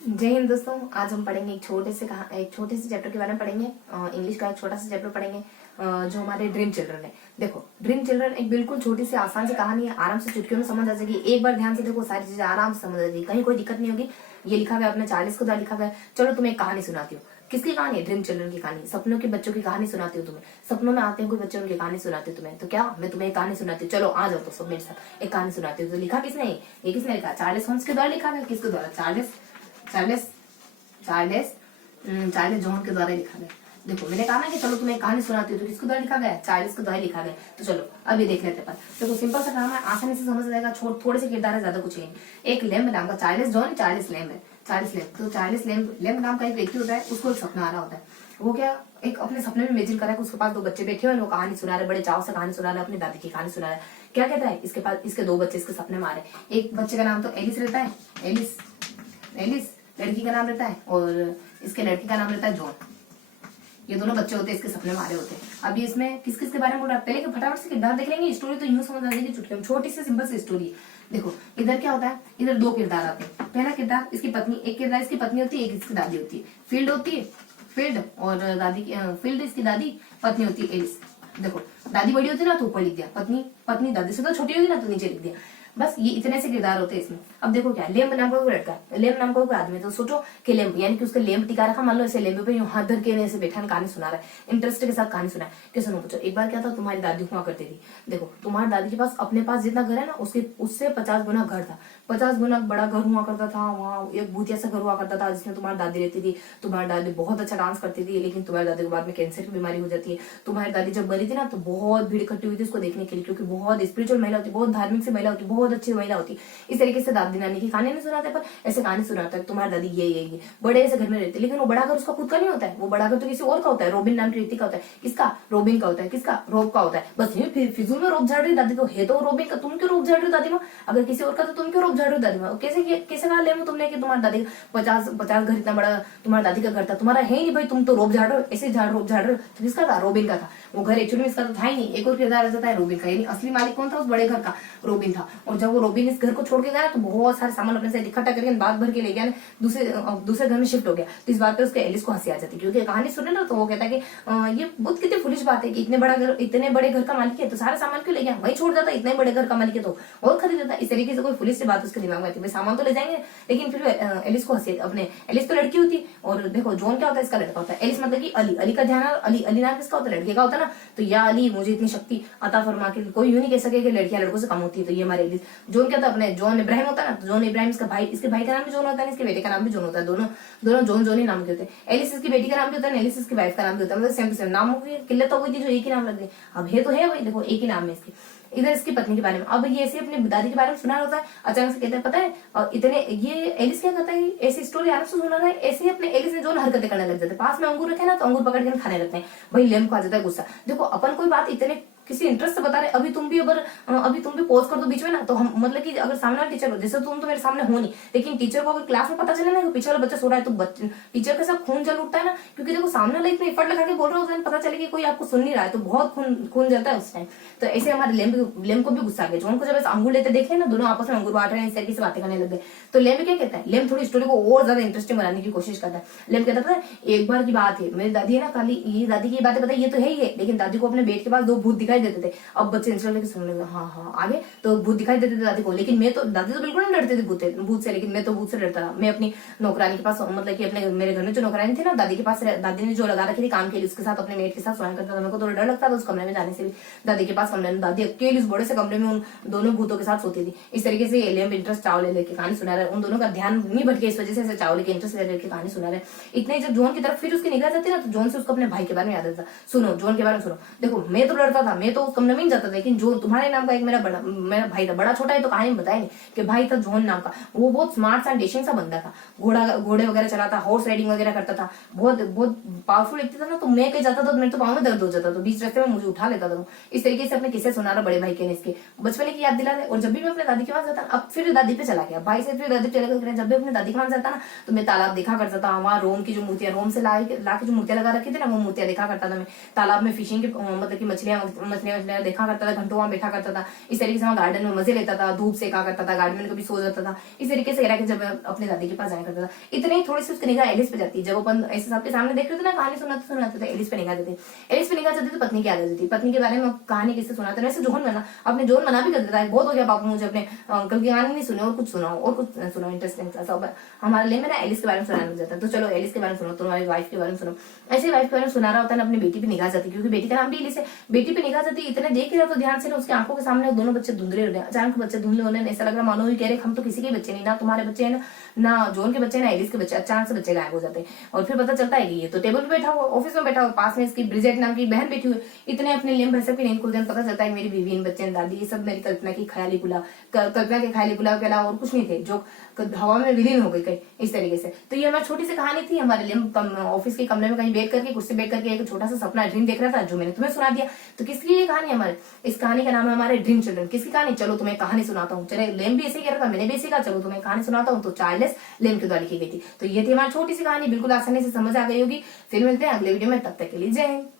जय हिंद दोस्तों। आज हम पढ़ेंगे एक छोटे से चैप्टर के बारे में पढ़ेंगे। इंग्लिश का एक छोटा सा चैप्टर पढ़ेंगे जो हमारे ड्रीम चिल्ड्रन है। देखो, ड्रीम चिल्ड्रन एक बिल्कुल छोटी सी आसान सी कहानी है, आराम से चुटकियों में समझ आ जाएगी। एक बार ध्यान से देखो, सारी चीजें आराम से समझ आ जाएगी, कहीं कोई दिक्कत नहीं होगी। ये लिखा हुआ है अपने 40 को लिखा हुआ है। चलो तुम्हें एक कहानी सुनाती हूँ। किसकी कहानी है? ड्रीम चिल्ड्रन की कहानी। सपनों के बच्चों की कहानी सुनाती हूँ तुम्हें। सपनों में आते हैं कोई बच्चे, उनकी कहानी सुनाती हूँ तुम्हें। तो क्या मैं तुम्हें एक कहानी सुनाती हूँ? चलो आ जाओ तो सब मेरे साथ एक कहानी सुनाती हूँ। तो लिखा किसने? ये किसने लिखा? चार्ल्स होम्स के द्वारा लिखा है। किसके द्वारा? Charles Charles Charles Charles John के द्वारा लिखा गया। देखो, मैंने कहा ना कि चलो तुम्हें कहानी सुनाती हूँ। तो किसके द्वारा लिखा गया? चार्ल्स के द्वारा लिखा गया। तो चलो अभी देख लेते हैं। देखो, सिंपल सा काम है, आसानी से समझ जाएगा। थोड़े से किरदार है, ज्यादा कुछ नहीं। एक लैम्ब नाम का चार्ल्स जॉन, चार्ल्स लैम्ब है। चार्ल्स लैम्ब, तो चार्ल्स लैम्ब नाम का एक व्यक्ति होता है। उसको एक सपना आ रहा होता है। वो क्या, एक अपने सपने में इमेजिन कर रहा है कि उसके पास दो बच्चे बैठे हुए हैं। वो कहानी सुना रहे, बड़े चाव से कहानी सुना रहे, अपनी दादी की कहानी सुना रहे। क्या कहता है? इसके पास इसके दो बच्चे इसके सपने में आ रहे हैं। एक बच्चे का नाम तो एलिस रहता है, एलिस लड़की का नाम रहता है, और इसके लड़की का नाम रहता है जॉन। ये दोनों बच्चे होते हैं, इसके सपने में आ रहे होते हैं। अभी इसमें किस किस के बारे में बोल रहा है? पहले फटाफट से किरदार देख लेंगे। स्टोरी तो यूं समझ आ जाएगी चुटकी में, छोटी सी सिंपल सी स्टोरी। देखो, इधर क्या होता है, इधर दो किरदार आते हैं। पहला किरदार इसकी पत्नी, एक किरदार इसकी पत्नी होती है, एक इसकी दादी होती है। फील्ड होती है, फील्ड और दादी की फील्ड इसकी दादी, पत्नी होती है एलिस। देखो, दादी बड़ी होती है ना तो ऊपर लिख दिया, पत्नी दादी से तो छोटी होगी ना तो नीचे लिख दिया। बस ये इतने से किरदार होते हैं इसमें। अब देखो क्या, लेम्ब नाम का कोई लड़का है, लेम्ब नाम का कोई आदमी। तो सोचो कि लेम्ब यानी कि उसका लेम्ब टिका रखा, मान लो ऐसे लेम्ब पे यूं हाथ धर के ऐसे बैठा कहानी सुना रहा है, इंटरेस्ट के साथ कहानी सुना है। कि सुनो बच्चों, एक बार क्या था, तुम्हारी दादी हुआ करती थी। देखो, तुम्हारी दादी के पास अपने पास जितना घर है ना, उससे 50 गुना घर था। 50 गुना बड़ा घर हुआ करता था। वहाँ एक भूतिया सा घर हुआ करता था जिसमें तुम्हारी दादी रहती थी। तुम्हारी दादी बहुत अच्छा डांस करती थी, लेकिन तुम्हारी दादी को बाद में कैंसर की बीमारी हो जाती है। तुम्हारी दादी जब मरी थी ना तो बहुत भीड़ इकट्ठी हुई थी उसको देखने के लिए, क्योंकि बहुत स्पिरिचुअल महिला होती, बहुत धार्मिक से महिला होती, बहुत अच्छी महिला होती। इस तरीके से दादी नानी की कहानी नहीं सुनाते, पर ऐसे कहानी सुनाता है। तुम्हारी दादी ये बड़े ऐसे घर में रहती है, लेकिन वो बड़ा घर उसका खुद का नहीं होता है। वो बड़ा घर तो किसी और का होता है। रोबिन नाम की व्यक्ति का होता है। किसका? रोबिन का होता है। किसका? रोब का होता है। बस ये फिजूल में रोब झाड़ रही दादी को, है तो रोबिन का, तुम क्यों रोब झाड़ रही हो दादी माँ? अगर किसी और का तो तुम क्यों रोब झाड़ रही हो दादी माँ? कैसे कहा ले तुमने कि तुम्हारी दादी 50 घर इतना बड़ा तुम्हारी दादी का घर था, तुम्हारा है ही नहीं भाई, तुम तो रोब झाड़ रहे हो, ऐसे रोब झाड़ रहे हो। तो किसका था? रोबिन का था। वो घर एक्चुअली में इसका तो था ही नहीं। एक और किरदार आ जाता है रोबिन का, यानी असली मालिक कौन था उस बड़े घर का? रोबिन था। और जब वो रोबिन इस घर को छोड़ के गया तो बहुत सारे सामान अपने साथ इकट्ठा करके बात भर के ले गया, दूसरे घर में शिफ्ट हो गया। तो इस बात पे उसके एलिस को हंसी आ जाती है, क्योंकि कहानी सुने ना तो वो कहता है कि ये बहुत कितनी फुलिश बात है कि इतने बड़े घर का मालिक है तो सारा सामान क्यों ले गया? वही छोड़ जाता, इतने बड़े घर का मालिक है तो और खरीद जाता। इस तरीके से कोई फुलिश से बात उसके दिमाग में आती है। सामान तो ले जाएंगे, लेकिन फिर एलिस को हंसी, अपने एलिस तो लड़की होती और देखो जॉन क्या होता है, इसका लड़का होता है। एलिस मतलब कि अली का ध्यान, अली नाम किसका होता है? लड़के का होता है ना। तो या अली मुझे इतनी शक्ति अता फरमा के, कोई यूं नहीं कह सके कि लड़कियां लड़कों से कम होती है। तो ये हमारे एलिस। जॉन क्या था? अपने जॉन इब्राहिम होता है ना। जॉन इब्राहिम इसका भाई, इसके भाई का नाम भी जॉन होता है, इसके बेटे का नाम भी जॉन होता है। दोनों जॉन ही नाम के होते हैं। एलिस इसकी बेटी का नाम भी होता है, एलिस इसकी वाइफ का नाम भी होता है। मतलब सेम टू सेम नामों की किल्लत हो गई थी जो एक ही नाम रख दी। अब है तो है भाई, देखो एक ही नाम है इसकी। इधर इसकी पत्नी के बारे में, अब ये ऐसे अपनी दादी के बारे में सुना होता है। अचानक से कहते हैं, पता है और इतने ये एलिस क्या करता है, ऐसी स्टोरी आराम से सुना रहा है, ऐसे ही अपने एलिस ने जो हरकतें करने लग जाते हैं। पास में अंगूर रखे ना तो अंगूर पकड़ के खाने लगते हैं। भाई लेम को आ जाता है गुस्सा। देखो, अपन कोई बात इतने किसी इंटरेस्ट से बता रहे, अभी तुम भी पॉज कर दो बीच में ना, तो हम मतलब कि अगर सामने वाला टीचर हो, जैसे तुम तो मेरे सामने हो नहीं, लेकिन टीचर को अगर क्लास में पता चले ना कि पीछे वाला बच्चा सो रहा है, तो टीचर के साथ खून जल उठता है ना। क्योंकि देखो, सामने वाला इतना एफर्ट लगा के बोल रहा है, पता चले कि कोई आपको सुन नहीं रहा है, तो बहुत खून जलता है उस टाइम। तो ऐसे हमारे लेम को भी गुस्सा आ गया। जॉन को जब अंगूर लेते देखे ना, दोनों आपस में अंगूर बांट रहे हैं, इस तरीके से बातें करने लग गए। तो लेम क्या कहता है? लेम थोड़ी स्टोरी को और ज्यादा इंटरेस्टिंग बनाने की कोशिश करता है। लेम कहता है, एक बार की बात है, मेरी दादी है ना, खाली ये दादी की बातें बताई, ये तो है ही है, लेकिन दादी को अपने बेड के पास दो भूत दिखाई देते थे। अब बच्चे इंस्टॉल करके सुनने लगे। हाँ आगे तो भूत दिखाई देते थे दादी को, लेकिन दादी तो बिल्कुल नहीं डरती थी भूत से, लेकिन मैं तो भूत से डरता था। मैं अपनी नौकरानी के पास, मतलब कि अपने मेरे घर में जो नौकरानी थी ना, दादी के पास, दादी ने जो लगा रखी थी काम के लिए, उसके साथ अपने मेट के साथ सोया करता था। मेरे को थोड़ा डर लगता था उस कमरे में जाने से भी। दादी के पास कमरे में दादी अकेली उस बड़े से कमरे में उन दोनों भूतों के साथ सोती थी। इस तरीके से लेम इंटरेस्ट चाव ले लेके कहानी सुना रहा है। उन दोनों का ध्यान नहीं भटके, इस वजह से चाव लेके इंटरेस्ट ले लेके कहानी सुना रहे। इतने जब जॉन की तरफ फिर उसकी निगाह जाती ना, तो जॉन से उसको अपने भाई के बारे में याद आता। सुनो जॉन के बारे में सुनो। देखो, मैं तो डरता था, मैं तो उस कमरे में ही जाता था, लेकिन जो तुम्हारे नाम का एक मेरा भाई था, बड़ा छोटा है तो कहानी बताया नहीं कि भाई था जॉन नाम का। वो बहुत स्मार्ट सा डेशिंग सा बंदा था, घोड़े वगैरह चलाता, हॉर्स राइडिंग वगैरह करता था, बहुत बहुत पावरफुल व्यक्ति था ना। तो मैं कहीं जाता था तो मेरे तो पाँव में दर्द हो जाता, तो बीच रास्ते में मुझे उठा लेता था। इस तरीके से अपने किस्से सुना रहा बड़े भाई के ने, इसके बचपन की याद दिला दे। और जब भी मैं अपने दादी के पास जाता, अब फिर दादी पे चला गया, भाई से फिर दादी चला गया। जब भी अपने दादी के पास जाता ना, तो मैं तालाब देखा करता था। वहाँ रोम की जो मूर्तियां, रोम से ला के जो मूर्तियां लगा रखी थी ना, वो मूर्तियां देखा करता था मैं। तालाब में फिशिंग की, मतलब की मछलियां वछलियां देखा करता था, घंटों वहां बैठा करता था। इस तरीके से वहां गार्डन में मजे लेता था, धूप सेका करता था, गार्डन में कभी सो जाता था। इस तरीके से रह के जब अपने दादी के पास जाया करता था, इतने ही थोड़ी सी उसकी निगाह एलिस पे जाती। जब अपन ऐसे सबके सामने देख रहे थे ना, कहानी सुनाते थे, एलिस पे निगाह देते। एलिस पे निगाह जाती तो पत्नी की याद आ जाती, पत्नी के बारे में कहानी किससे सुनाते, वैसे जोहन मना अपने जोहन मना भी कर देता है, बहुत हो गया बापू मुझे अपने अंकल की कहानी नहीं सुनी, और कुछ सुनाओ, और कुछ सुनाओ इंटरेस्टिंग सा। सब हमारे लिए ना एलिस के बारे में सुनाने लग जाता है। तो चलो एलिस के बारे में सुनो, तुम्हारी वाइफ के बारे में सुनो। ऐसे वाइफ के बारे में सुना रहा होता है ना, अपनी बेटी पे निगाह जाती, क्योंकि बेटी का नाम भी एलिस है। बेटी पे निगाह जाती, इतने देख रहा तो ध्यान से ना, उसकी आंखों के सामने दोनों बच्चे धुंधले हो गए। अचानक बच्चे धुंधले होने, ऐसा लग रहा मानो ही कह रहे हम तो किसी के बच्चे नहीं, ना तुम्हारे बच्चे हैं ना जोन के बच्चे, ना एलिस के बच्चे। अचानक से बच्चे गायब हो जाते हैं, और फिर पता चलता है कि ये तो टेबल पे बैठा हुआ, ऑफिस में बैठा हुआ, पास में इसकी ब्रिजेट नाम की बहन बैठी हुई। इतने अपने लिए भैंसा की नींद खुलते हैं, पता चलता है मेरी बीवी, इन बच्चे, दादी, ये सब मेरी कल्पना की ख्याली पुलाव, कल्पना के ख्याली पुलाव के अलावा और कुछ नहीं थे, जो हवा में विलीन हो गई कहीं इस तरीके से। तो ये हमारी छोटी सी कहानी थी हमारे लिए। ऑफिस के कमरे में कहीं बैठ करके, कुर्सी बैठ करके एक छोटा सा सपना ड्रीम देख रहा था, जो मैंने तुम्हें सुना दिया। तो किसकी ये कहानी हमारे, इस कहानी का नाम है हमारे ड्रीम चिल्ड्रन। किसकी कहानी, चलो तुम्हें कहानी सुनाता हूँ। चले लेम भी ऐसे कह रहा था, मैंने भी ऐसे कहा चलो तुम्हें कहानी सुनाता हूँ, तो चार्ल्स लेम के द्वारा लिखी गई थी। तो ये थी हमारी छोटी सी कहानी, बिल्कुल आसानी से समझ आ गई होगी। फिर मिलते हैं अगले वीडियो में, तब तक के लिए जय हिंद।